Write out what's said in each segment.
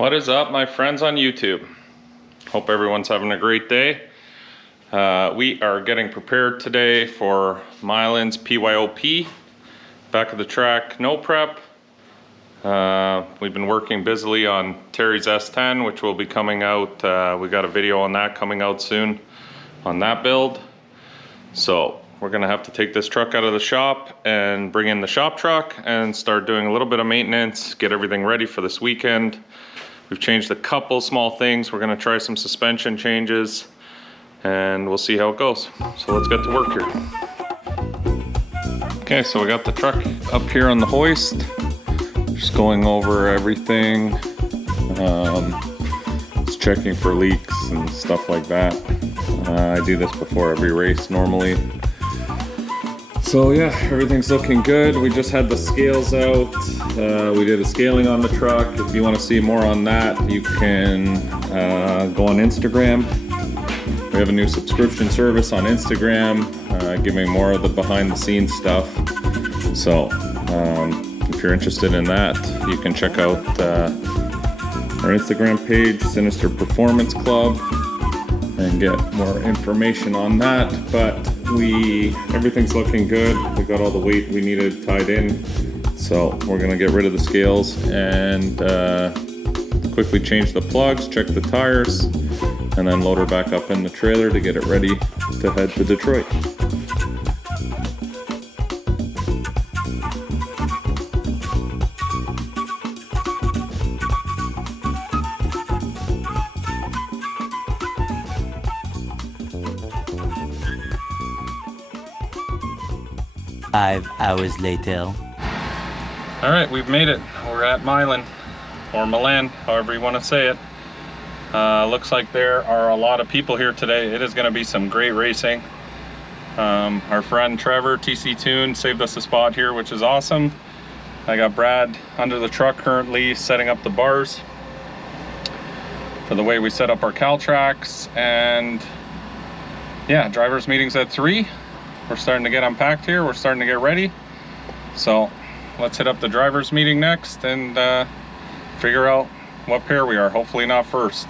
What is up, my friends on YouTube? Hope everyone's having a great day. We are getting prepared today for Milan's PYOP, back of the track no prep. We've been working busily on Terry's S10, which will be coming out. We got a video on that coming out soon on that build. So we're gonna have to take this truck out of the shop and bring in the shop truck and start doing a little bit of maintenance, get everything ready for this weekend. We've changed a couple small things. We're gonna try some suspension changes and we'll see how it goes. So let's get to work here. Okay, so we got the truck up here on the hoist. Just going over everything. Just checking for leaks and stuff like that. I do this before every race normally. So yeah, everything's looking good. We just had the scales out. We did a scaling on the truck. If you want to see more on that, you can go on Instagram. We have a new subscription service on Instagram, giving more of the behind the scenes stuff. So if you're interested in that, you can check out our Instagram page, Sinister Performance Club, and get more information on that. But everything's looking good. We got all the weight we needed tied in, so we're gonna get rid of the scales and quickly change the plugs, check the tires, and then load her back up in the trailer to get it ready to head to Detroit. Five hours later. All right, we've made it. We're at Milan, or Milan, however you want to say it. Looks like there are a lot of people here today. It is going to be some great racing. Our friend Trevor, TC Tune, saved us a spot here, which is awesome. I got Brad under the truck currently setting up the bars for the way we set up our cow tracks. And yeah, drivers meetings at 3. We're starting to get unpacked here. We're starting to get ready. So let's hit up the drivers meeting next and figure out what pair we are. Hopefully not first.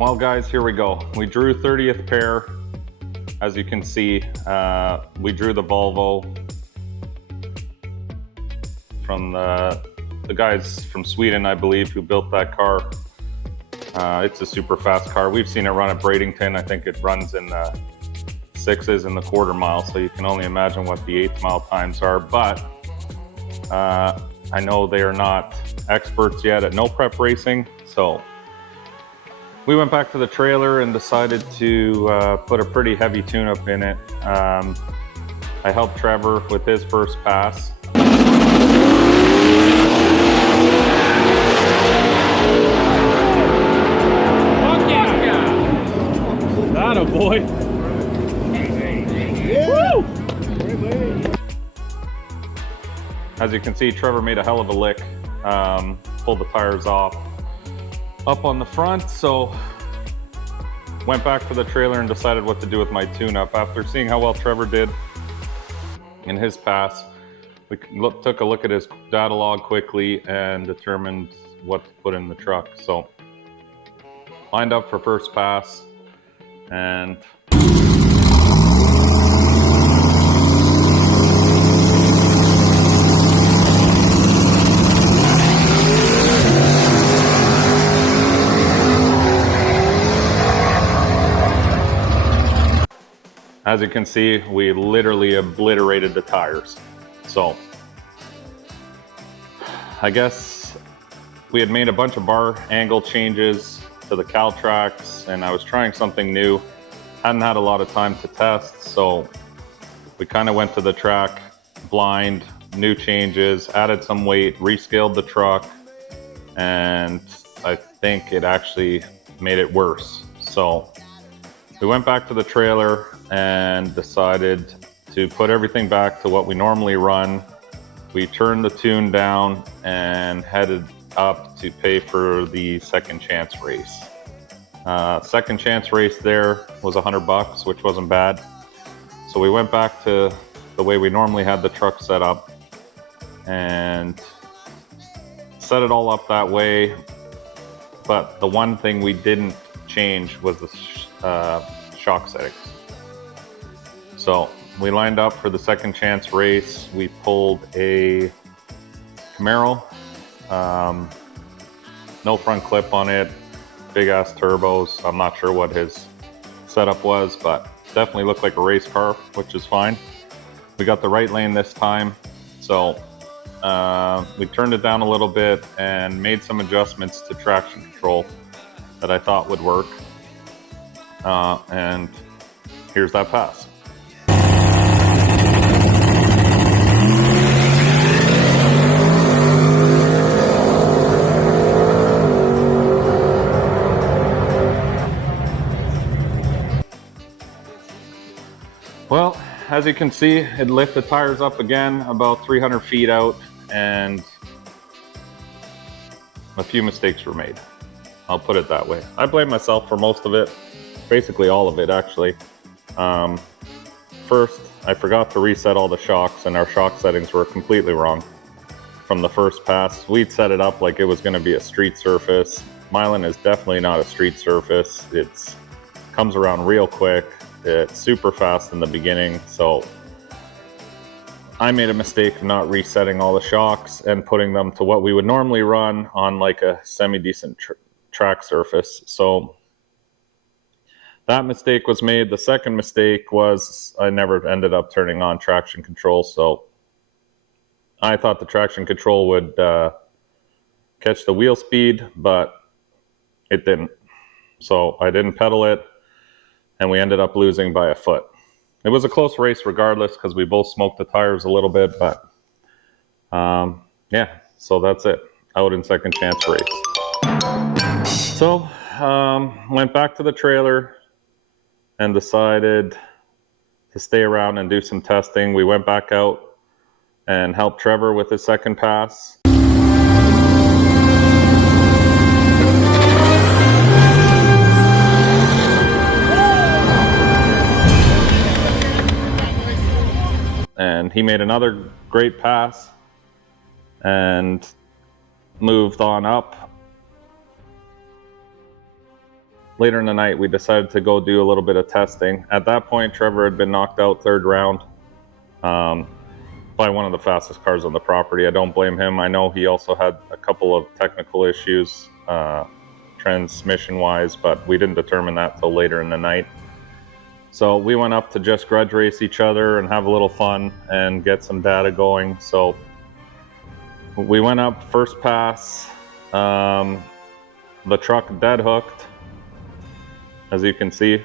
Well guys, here we go. We drew 30th pair. As you can see, we drew the Volvo from the guys from Sweden, I believe, who built that car. It's a super fast car. We've seen it run at Bradenton. I think it runs in the 6s in the quarter mile, so you can only imagine what the 8th mile times are. But I know they are not experts yet at no prep racing, so we went back to the trailer and decided to put a pretty heavy tune-up in it. I helped Trevor with his first pass. That a boy. Woo! As you can see, Trevor made a hell of a lick. Pulled the tires off up on the front, so went back to the trailer and decided what to do with my tune-up. After seeing how well Trevor did in his pass, we took a look at his data log quickly and determined what to put in the truck. So lined up for first pass and as you can see, we literally obliterated the tires. So I guess we had made a bunch of bar angle changes to the cowl tracks, and I was trying something new. Hadn't had a lot of time to test, so we kind of went to the track blind, new changes, added some weight, rescaled the truck, and I think it actually made it worse. So we went back to the trailer and decided to put everything back to what we normally run. We turned the tune down and headed up to pay for the second chance race. Second chance race there was $100, which wasn't bad. So we went back to the way we normally had the truck set up and set it all up that way. But the one thing we didn't change was the shock settings. So we lined up for the second chance race. We pulled a Camaro, no front clip on it, big ass turbos. I'm not sure what his setup was, but definitely looked like a race car, which is fine. We got the right lane this time. So we turned it down a little bit and made some adjustments to traction control that I thought would work. And here's that pass. Well, as you can see, it lifted the tires up again about 300 feet out, and a few mistakes were made. I'll put it that way. I blame myself for most of it, basically all of it actually. First, I forgot to reset all the shocks, and our shock settings were completely wrong from the first pass. We'd set it up like it was going to be a street surface. Milan is definitely not a street surface. It comes around real quick. It's super fast in the beginning, so I made a mistake of not resetting all the shocks and putting them to what we would normally run on like a semi-decent track surface. So that mistake was made. The second mistake was I never ended up turning on traction control. So I thought the traction control would catch the wheel speed, but it didn't. So I didn't pedal it, and we ended up losing by a foot. It was a close race regardless because we both smoked the tires a little bit, but yeah, so that's it. Out in second chance race. So went back to the trailer and decided to stay around and do some testing. We went back out and helped Trevor with his second pass. And he made another great pass and moved on up. Later in the night, we decided to go do a little bit of testing. At that point, Trevor had been knocked out third round by one of the fastest cars on the property. I don't blame him. I know he also had a couple of technical issues transmission-wise, but we didn't determine that till later in the night. So we went up to just grudge race each other and have a little fun and get some data going. So we went up first pass, the truck dead hooked, as you can see.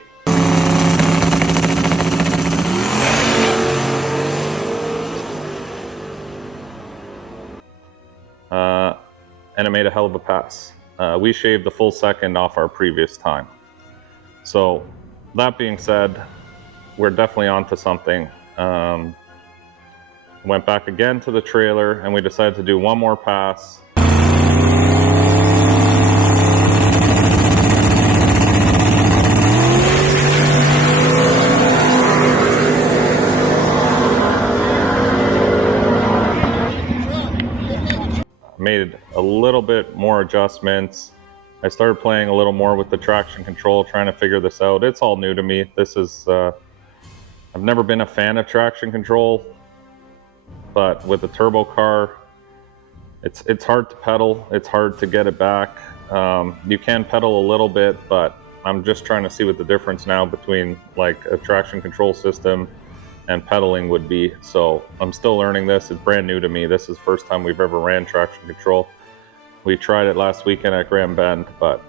And it made a hell of a pass. We shaved a full second off our previous time. So that being said, we're definitely onto something. Went back again to the trailer and we decided to do one more pass. Made a little bit more adjustments. I started playing a little more with the traction control, trying to figure this out. It's all new to me. This is, I've never been a fan of traction control, but with a turbo car, it's hard to pedal. It's hard to get it back. You can pedal a little bit, but I'm just trying to see what the difference now between like a traction control system and pedaling would be. So I'm still learning this. It's brand new to me. This is the first time we've ever ran traction control. We tried it last weekend at Grand Bend, but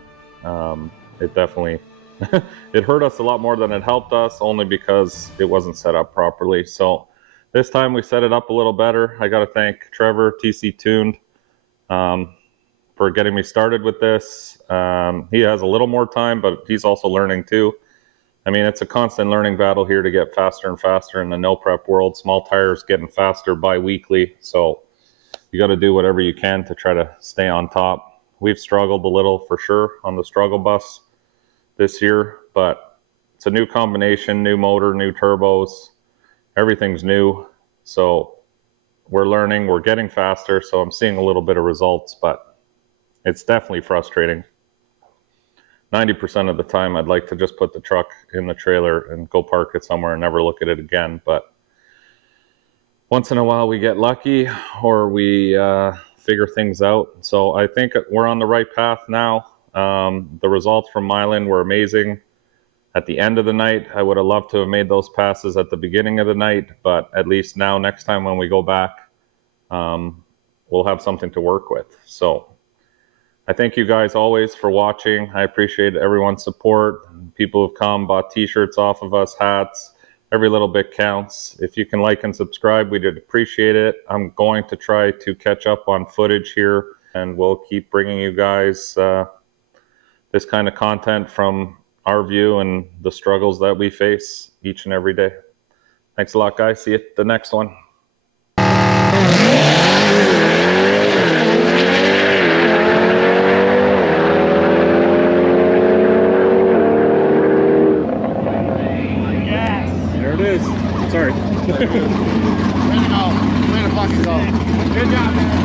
it definitely it hurt us a lot more than it helped us, only because it wasn't set up properly. So this time we set it up a little better. I got to thank Trevor, TC Tuned, for getting me started with this. He has a little more time, but he's also learning too. I mean, it's a constant learning battle here to get faster and faster in the no prep world. Small tires getting faster bi-weekly, so you got to do whatever you can to try to stay on top. We've struggled a little for sure on the struggle bus this year, but it's a new combination, new motor, new turbos, everything's new. So we're learning, we're getting faster, so I'm seeing a little bit of results, but it's definitely frustrating. 90% of the time I'd like to just put the truck in the trailer and go park it somewhere and never look at it again, but once in a while we get lucky or we figure things out. So I think we're on the right path now. The results from Milan were amazing at the end of the night. I would have loved to have made those passes at the beginning of the night, but at least now, next time when we go back, we'll have something to work with. So I thank you guys always for watching. I appreciate everyone's support. People have come, bought t-shirts off of us, hats. Every little bit counts. If you can like and subscribe, we'd appreciate it. I'm going to try to catch up on footage here, and we'll keep bringing you guys this kind of content from our view and the struggles that we face each and every day. Thanks a lot, guys. See you at the next one. There it is. Sorry. Way to go. Way to fucking go. Good job, man.